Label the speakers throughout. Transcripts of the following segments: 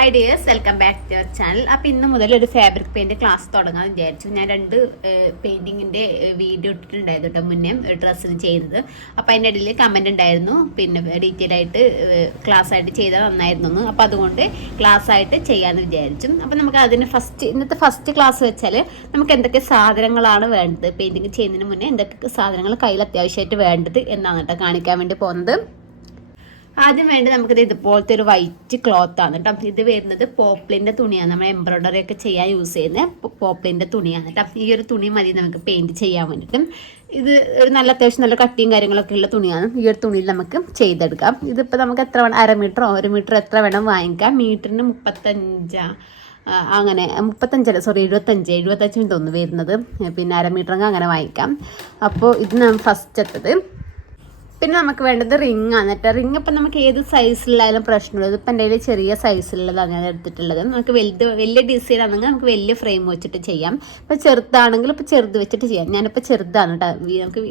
Speaker 1: Hi dears welcome back to your channel അപ്പോൾ ഇന്ന് മുതൽ ഒരു ഫാബ്രിക് പെയിന്റ് ക്ലാസ് തുടങ്ങാൻ വിചാരിച്ചു. ഞാൻ രണ്ട് പെയിന്റിങ്ങിന്റെ വീഡിയോ ഇട്ടിട്ടുണ്ടായിരുന്നു കേട്ടോ മുന്നേ ഡ്രസ്സിന് ചെയ്തത്. അപ്പോൾ അതിന്റെ ഇടയിൽ കമന്റ് ഉണ്ടായിരുന്നു. പിന്നെ ഡീറ്റെയിൽ ആയിട്ട് ക്ലാസ് ആയിട്ട് ചെയ്താൽ നന്നായിരുന്നു എന്ന് അപ്പോൾ അതുകൊണ്ട് ക്ലാസ് ആയിട്ട് ചെയ്യാമെന്ന് വിചാരിച്ചു. അപ്പോൾ നമുക്ക് അതിന് ഫസ്റ്റ് ഇന്നത്തെ ഫസ്റ്റ് ക്ലാസ് വെച്ചാൽ നമുക്ക് എന്തൊക്കെ സാധനങ്ങളാണ് വേണ്ടത്? പെയിന്റിങ് ചെയ്യുന്നതിന് മുന്നേ എന്തൊക്കെ സാധനങ്ങൾ കയ്യിൽ അത്യാവശ്യമായിട്ട് വേണ്ടത് എന്നാണ് കേട്ടോ കാണിക്കാൻ വേണ്ടി പോകുന്നത്. ആദ്യം വേണ്ടത് നമുക്കിത് ഇതുപോലത്തെ ഒരു വൈറ്റ് ക്ലോത്ത് ആണ് കേട്ടോ ഇത് വരുന്നത് പോപ്ലിന്റെ തുണിയാണ്. നമ്മൾ എംബ്രോയ്ഡറി ഒക്കെ ചെയ്യാൻ യൂസ് ചെയ്യുന്ന പോപ്ലിന്റെ തുണിയാണ് കേട്ടോ ഈ ഒരു തുണി മതി നമുക്ക് പെയിന്റ് ചെയ്യാൻ വേണ്ടിയിട്ടും ഇത് ഒരു നല്ല അത്യാവശ്യം നല്ല കട്ടിയും കാര്യങ്ങളൊക്കെ ഉള്ള തുണിയാണ്. ഈ ഒരു തുണിയിൽ നമുക്ക് ചെയ്തെടുക്കാം. ഇതിപ്പോൾ നമുക്ക് എത്ര വേണം? അര മീറ്ററോ ഒരു മീറ്റർ എത്ര വേണം വാങ്ങിക്കാം മീറ്ററിന് മുപ്പത്തഞ്ചാ അങ്ങനെ മുപ്പത്തഞ്ചല്ല സോറി എഴുപത്തഞ്ച് എഴുപത്തഞ്ചിന് തോന്നുന്നു വരുന്നത്. പിന്നെ അര മീറ്റർ അങ്ങനെ വാങ്ങിക്കാം. അപ്പോൾ ഇത് ഫസ്റ്റ് എത്തത്. പിന്നെ നമുക്ക് വേണ്ടത് റിങ് ആണ്. കേട്ടോ റിങ് ഇപ്പം നമുക്ക് ഏത് സൈസിലായാലും പ്രശ്നമില്ല. ഇപ്പം എന്റെ ചെറിയ സൈസിലുള്ളതാണ് ഞാൻ എടുത്തിട്ടുള്ളത്. നമുക്ക് വലുത് വലിയ ഡിസൈൻ ആണെങ്കിൽ നമുക്ക് വലിയ ഫ്രെയിം വെച്ചിട്ട് ചെയ്യാം. ഇപ്പം ചെറുതാണെങ്കിൽ ഇപ്പോൾ ചെറുത് വെച്ചിട്ട് ചെയ്യാം. ഞാനിപ്പോൾ ചെറുതാണ് കേട്ടോ നമുക്ക്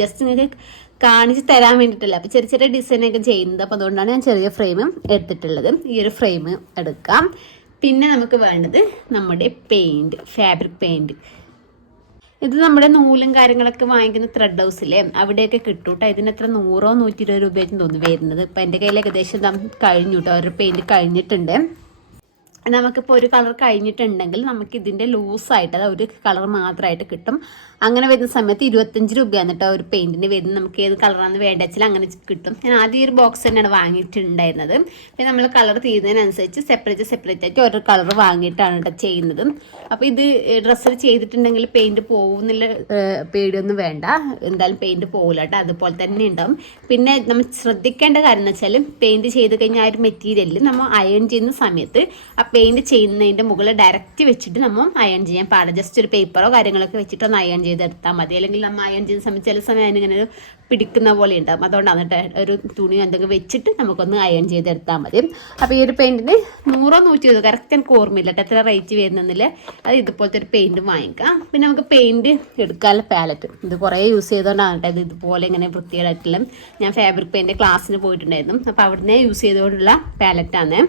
Speaker 1: ജസ്റ്റ് നിങ്ങൾക്ക് കാണിച്ച് തരാൻ വേണ്ടിയിട്ടല്ല. അപ്പോൾ ചെറിയ ചെറിയ ഡിസൈനൊക്കെ ചെയ്യുന്നത്. അപ്പോൾ അതുകൊണ്ടാണ് ഞാൻ ചെറിയ ഫ്രെയിമും എടുത്തിട്ടുള്ളത്. ഈ ഒരു ഫ്രെയിം എടുക്കാം. പിന്നെ നമുക്ക് വേണ്ടത് നമ്മുടെ പെയിന്റ് ഫാബ്രിക് പെയിന്റ് ഇത് നമ്മുടെ നൂലും കാര്യങ്ങളൊക്കെ വാങ്ങിക്കുന്ന ത്രെഡ് ഹൗസിലെ അവിടെയൊക്കെ കിട്ടും കേട്ടോ ഇതിന് എത്ര? നൂറോ നൂറ്റി ഇരുപത് രൂപയായിട്ടും തോന്നുന്നു വരുന്നത്. ഇപ്പം എന്റെ കയ്യിൽ ഏകദേശം കഴിഞ്ഞു കേട്ടോ ഒരു പെയിന്റ് കഴിഞ്ഞിട്ടുണ്ട്. നമുക്കിപ്പോൾ ഒരു കളർ കഴിഞ്ഞിട്ടുണ്ടെങ്കിൽ നമുക്ക് ഇതിന്റെ ലൂസായിട്ട് അതായത് ഒരു കളർ മാത്രമായിട്ട് കിട്ടും. അങ്ങനെ വരുന്ന സമയത്ത് ഇരുപത്തഞ്ച് രൂപയാണ് കേട്ടോ ഒരു പെയിന്റിന് വരുന്നത്. നമുക്ക് ഏത് കളറാണ് വേണ്ട വെച്ചാൽ അങ്ങനെ കിട്ടും. ഞാൻ ആദ്യം ഒരു ബോക്സ് തന്നെയാണ് വാങ്ങിയിട്ടുണ്ടായിരുന്നത്. പിന്നെ നമ്മൾ കളർ തീരുന്നതിനനുസരിച്ച് സെപ്പറേറ്റ് സെപ്പറേറ്റ് ആയിട്ട് ഓരോ കളർ വാങ്ങിയിട്ടാണ് കേട്ടോ ചെയ്യുന്നത്. അപ്പോൾ ഇത് ഡ്രസ്സിൽ ചെയ്തിട്ടുണ്ടെങ്കിൽ പെയിന്റ് പോകുന്നില്ല പേടിയൊന്നും വേണ്ട. എന്തായാലും പെയിന്റ് പോകില്ല കേട്ടോ അതുപോലെ തന്നെ ഉണ്ടാവും. പിന്നെ നമ്മൾ ശ്രദ്ധിക്കേണ്ട കാര്യം എന്ന് വെച്ചാൽ പെയിന്റ് ചെയ്ത് കഴിഞ്ഞാൽ ആ ഒരു മെറ്റീരിയലിൽ നമ്മൾ അയൺ ചെയ്യുന്ന സമയത്ത് ആ പെയിന്റ് ചെയ്യുന്നതിന്റെ മുകളിൽ ഡയറക്റ്റ് വെച്ചിട്ട് നമ്മൾ അയൺ ചെയ്യാൻ പാടില്ല ജസ്റ്റ് ഒരു പേപ്പറോ കാര്യങ്ങളൊക്കെ വെച്ചിട്ട് ഒന്ന് അയൺ ചെയ്തെടുത്താൽ മതി. അല്ലെങ്കിൽ നമ്മൾ അയൺ ചെയ്യുന്ന സമയത്ത് ചില സമയം അതിനിങ്ങനെ ഒരു പിടിക്കുന്ന പോലെ ഉണ്ടാകും അതുകൊണ്ടാണ് ഒരു തുണി എന്തെങ്കിലും വെച്ചിട്ട് നമുക്കൊന്ന് അയൺ ചെയ്തെടുത്താൽ മതി. അപ്പോൾ ഈ ഒരു പെയിന്റിന് നൂറോ നൂറ്റി ഇരുപത് കറക്റ്റ് എനിക്ക് ഓർമ്മയില്ല എത്ര റേറ്റ് വരുന്നില്ല അത് ഇതുപോലത്തെ ഒരു പെയിന്റ് വാങ്ങിക്കാം. പിന്നെ നമുക്ക് പെയിന്റ് എടുക്കാനുള്ള പാലറ്റ് ഇത് കുറേ യൂസ് ചെയ്തുകൊണ്ടാണ് ഇത് ഇതുപോലെ ഇങ്ങനെ വൃത്തികേടായിട്ടുള്ള. ഞാൻ ഫാബ്രിക് പെയിന്റ് ക്ലാസ്സിന് പോയിട്ടുണ്ടായിരുന്നു. അപ്പോൾ അവിടുന്ന് യൂസ് ചെയ്തുകൊണ്ടുള്ള പാലറ്റാണ്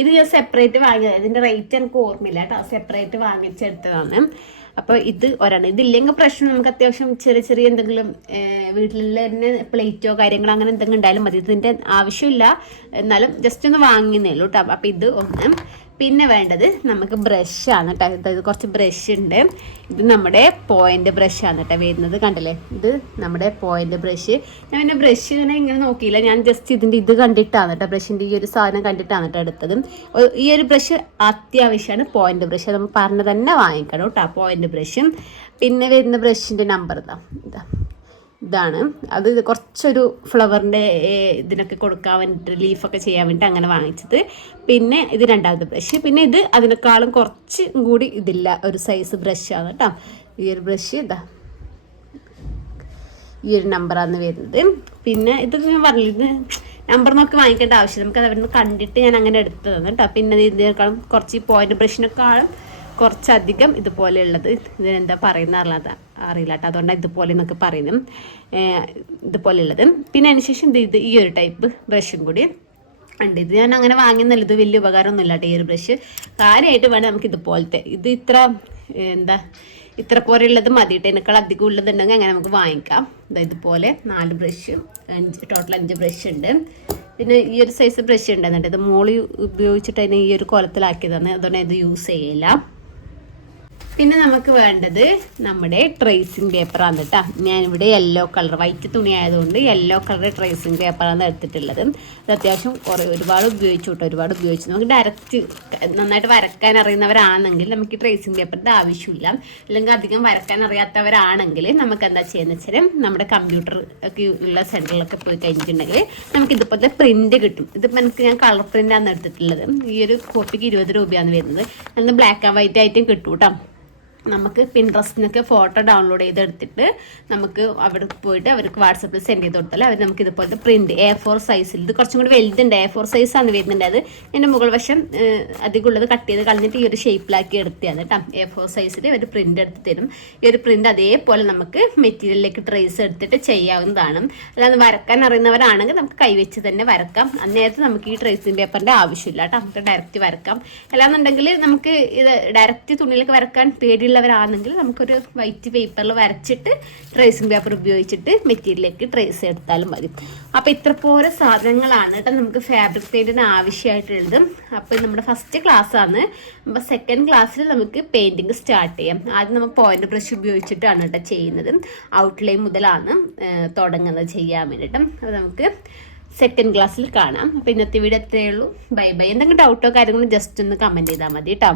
Speaker 1: ഇത് ഞാൻ സെപ്പറേറ്റ് വാങ്ങിയത്. ഇതിന്റെ റേറ്റ് എനിക്ക് ഓർമ്മയില്ല കേട്ടോ. സെപ്പറേറ്റ് വാങ്ങിച്ചെടുത്തതാണ്. അപ്പോൾ ഇത് ഒരെണ്ണം. ഇതില്ലെങ്കിൽ പ്രശ്നം നമുക്ക് അത്യാവശ്യം ചെറിയ ചെറിയ എന്തെങ്കിലും വീട്ടിൽ തന്നെ പ്ലേറ്റോ കാര്യങ്ങളോ അങ്ങനെ എന്തെങ്കിലും ഉണ്ടായാലും മതി. ഇതിന്റെ ആവശ്യമില്ല. എന്നാലും ജസ്റ്റ് ഒന്ന് വാങ്ങുന്നേ ഉള്ളൂ കേട്ടോ. അപ്പോൾ ഇത് ഒന്ന് പിന്നെ വേണ്ടത് നമുക്ക് ബ്രഷാണ് കേട്ടോ ഇത് കുറച്ച് ബ്രഷ് ഉണ്ട്. ഇത് നമ്മുടെ പോയിന്റ് ബ്രഷാണ് കേട്ടോ വരുന്നത്. കണ്ടില്ലേ? ഇത് നമ്മുടെ പോയിന്റ് ബ്രഷ് ഞാൻ പിന്നെ ബ്രഷ് ഇങ്ങനെ ഇങ്ങനെ നോക്കിയില്ല. ഞാൻ ജസ്റ്റ് ഇതിന്റെ ഇത് കണ്ടിട്ടാണ് കേട്ടോ ബ്രഷിന്റെ ഈ ഒരു സാധനം കണ്ടിട്ടാണ് കേട്ടോ എടുത്തത്. ഈ ഒരു ബ്രഷ് അത്യാവശ്യമാണ് പോയിന്റ് ബ്രഷ് നമ്മൾ പറഞ്ഞ് തന്നെ വാങ്ങിക്കണം കേട്ടോ പോയിന്റ് ബ്രഷും പിന്നെ വരുന്ന ബ്രഷിന്റെ നമ്പർ ഇതാ. ഇതാ. ഇതാണ്. അത് കുറച്ചൊരു ഫ്ലവറിന്റെ ഇതിനൊക്കെ കൊടുക്കാൻ വേണ്ടിയിട്ട് ലീഫൊക്കെ ചെയ്യാൻ വേണ്ടിയിട്ട് അങ്ങനെ വാങ്ങിച്ചത്. പിന്നെ ഇത് രണ്ടാമത്തെ ബ്രഷ് പിന്നെ ഇത് അതിനേക്കാളും കുറച്ച് കൂടി ഇതില്ല. ഒരു സൈസ് ബ്രഷാണ് കേട്ടോ. ഈ ഒരു ബ്രഷ് ഇതാ. ഈ ഒരു നമ്പറാണ് വരുന്നത്. പിന്നെ ഇത് ഞാൻ പറഞ്ഞത് നമ്പർ നോക്കി വാങ്ങിക്കേണ്ട ആവശ്യം നമുക്ക് അവിടെ നിന്ന് കണ്ടിട്ട് ഞാൻ അങ്ങനെ എടുത്തതാണ് കേട്ടോ. പിന്നെ ഇത് ഇതിനേക്കാളും കുറച്ച് പോയിന്റ് ബ്രഷിനേക്കാളും കുറച്ചധികം ഇതുപോലെയുള്ളത്. ഇതിനെന്താ പറയുന്ന അറിയാത്ത അറിയില്ല കേട്ടോ അതുകൊണ്ടാണ് ഇതുപോലെ എന്നൊക്കെ പറയുന്നു ഇതുപോലെ ഇതുപോലെയുള്ളത്. പിന്നെ അതിനുശേഷം ഇത് ഇത് ഈ ഒരു ടൈപ്പ് ബ്രഷും കൂടി ഉണ്ട്. ഇത് ഞാൻ അങ്ങനെ വാങ്ങുന്നില്ല ഇത് വലിയ ഉപകാരമൊന്നുമില്ല കേട്ടോ ഈ ഒരു ബ്രഷ്. കാര്യമായിട്ട് വേണം നമുക്ക് ഇതുപോലത്തെ. ഇത് ഇത്ര എന്താ ഇത്ര പോലെയുള്ളത് മതി ഇതിനേക്കാൾ അധികം ഉള്ളതുണ്ടെങ്കിൽ അങ്ങനെ നമുക്ക് വാങ്ങിക്കാം. ഇതുപോലെ നാല് ബ്രഷ് അഞ്ച് ടോട്ടൽ അഞ്ച് ബ്രഷ് ഉണ്ട്. പിന്നെ ഈ ഒരു സൈസ് ബ്രഷ് ഉണ്ട് ഇത് മോളി ഉപയോഗിച്ചിട്ട് അതിനെ ഈ ഒരു കോലത്തിലാക്കിയതാണ്. അതുകൊണ്ട് ഇത് യൂസ് ചെയ്യില്ല. പിന്നെ നമുക്ക് വേണ്ടത് നമ്മുടെ ട്രേസിങ് പേപ്പറാണ് കേട്ടോ ഞാനിവിടെ യെല്ലോ കളർ വൈറ്റ് തുണി ആയതുകൊണ്ട് യെല്ലോ കളർ ട്രേസിങ് പേപ്പറാണ് എടുത്തിട്ടുള്ളത്. അത് അത്യാവശ്യം കുറേ ഒരുപാട് ഉപയോഗിച്ചു കേട്ടോ ഒരുപാട് ഉപയോഗിച്ചു. നമുക്ക് ഡയറക്റ്റ് നന്നായിട്ട് വരക്കാൻ അറിയുന്നവരാണെങ്കിൽ നമുക്ക് ഈ ട്രേസിങ് പേപ്പറിന്റെ ആവശ്യമില്ല. അല്ലെങ്കിൽ അധികം വരക്കാൻ അറിയാത്തവരാണെങ്കിൽ നമുക്ക് എന്താ ചെയ്യുന്നത് വെച്ചാൽ നമ്മുടെ കമ്പ്യൂട്ടർ ഒക്കെ ഉള്ള സെന്ററിലൊക്കെ പോയി കഴിഞ്ഞിട്ടുണ്ടെങ്കിൽ നമുക്ക് ഇതുപോലത്തെ പ്രിന്റ് കിട്ടും. ഇതിപ്പോൾ എനിക്ക് ഞാൻ കളർ പ്രിന്റാണ് എടുത്തിട്ടുള്ളത്. ഈ ഒരു കോപ്പിക്ക് ഇരുപത് രൂപയാണ് വരുന്നത്. അന്ന് ബ്ലാക്ക് ആൻഡ് വൈറ്റ് ആയിട്ടും കിട്ടും കേട്ടോ നമുക്ക് പിൻട്രസ്റ്റിനൊക്കെ ഫോട്ടോ ഡൗൺലോഡ് ചെയ്തെടുത്തിട്ട് നമുക്ക് അവിടെ പോയിട്ട് അവർക്ക് വാട്സപ്പിൽ സെൻഡ് ചെയ്ത് കൊടുത്താൽ അവർ നമുക്ക് ഇതുപോലത്തെ പ്രിന്റ് എ ഫോർ സൈസിൽ ഇത് കുറച്ചും കൂടി വലുതുണ്ട്. എ ഫോർ സൈസാണ് വരുന്നുണ്ട് അത് എന്റെ മുകൾ വശം അധികമുള്ളത് കട്ട് ചെയ്ത് കളഞ്ഞിട്ട് ഈ ഒരു ഷേപ്പിലാക്കി എടുത്തതാണ് കേട്ടോ എ ഫോർ സൈസിൽ ഒരു പ്രിന്റ് എടുത്ത് തരും. ഈ ഒരു പ്രിന്റ് അതേപോലെ നമുക്ക് മെറ്റീരിയലിലേക്ക് ട്രേസ് എടുത്തിട്ട് ചെയ്യാവുന്നതാണ്. അല്ലാതെ വരക്കാൻ അറിയുന്നവരാണെങ്കിൽ നമുക്ക് കൈവച്ച് തന്നെ വരക്കാം. അന്നേരത്ത് നമുക്ക് ഈ ട്രേസിംഗ് പേപ്പറിന്റെ ആവശ്യമില്ല കേട്ടോ നമുക്ക് ഡയറക്റ്റ് വരക്കാം. അല്ലാന്നുണ്ടെങ്കിൽ നമുക്ക് ഇത് ഡയറക്റ്റ് തുണിയിലേക്ക് വരക്കാൻ പേടിയുള്ളവരാണെങ്കിൽ നമുക്കൊരു വൈറ്റ് പേപ്പറിൽ വരച്ചിട്ട് ട്രേസിംഗ് പേപ്പർ ഉപയോഗിച്ചിട്ട് മെറ്റീരിയലിലേക്ക് ട്രേസ് എടുത്താലും മതി. അപ്പോൾ ഇത്ര പോലെ സാധനങ്ങളാണ് കേട്ടോ നമുക്ക് ഫാബ്രിക് പെയിന്റിന് ആവശ്യമായിട്ടുള്ളത്. അപ്പോൾ നമ്മുടെ ഫസ്റ്റ് ക്ലാസ് ആണ്. അപ്പോൾ സെക്കൻഡ് ക്ലാസ്സിൽ നമുക്ക് പെയിന്റിങ് സ്റ്റാർട്ട് ചെയ്യാം. ആദ്യം നമ്മൾ പോയിന്റ് ബ്രഷ് ഉപയോഗിച്ചിട്ടാണ് കേട്ടോ ചെയ്യുന്നത്. ഔട്ട്ലൈൻ മുതലാണ് തുടങ്ങുന്നത് ചെയ്യാൻ വേണ്ടിയിട്ട്. അപ്പോൾ നമുക്ക് സെക്കൻഡ് ക്ലാസ്സിൽ കാണാം. അപ്പോൾ ഇന്നത്തെ വീഡിയോ എത്രയേ ഉള്ളൂ. ബൈ ബൈ എന്തെങ്കിലും ഡൗട്ടോ കാര്യങ്ങളോ ജസ്റ്റ് ഒന്ന് കമന്റ് ചെയ്താൽ മതി കേട്ടോ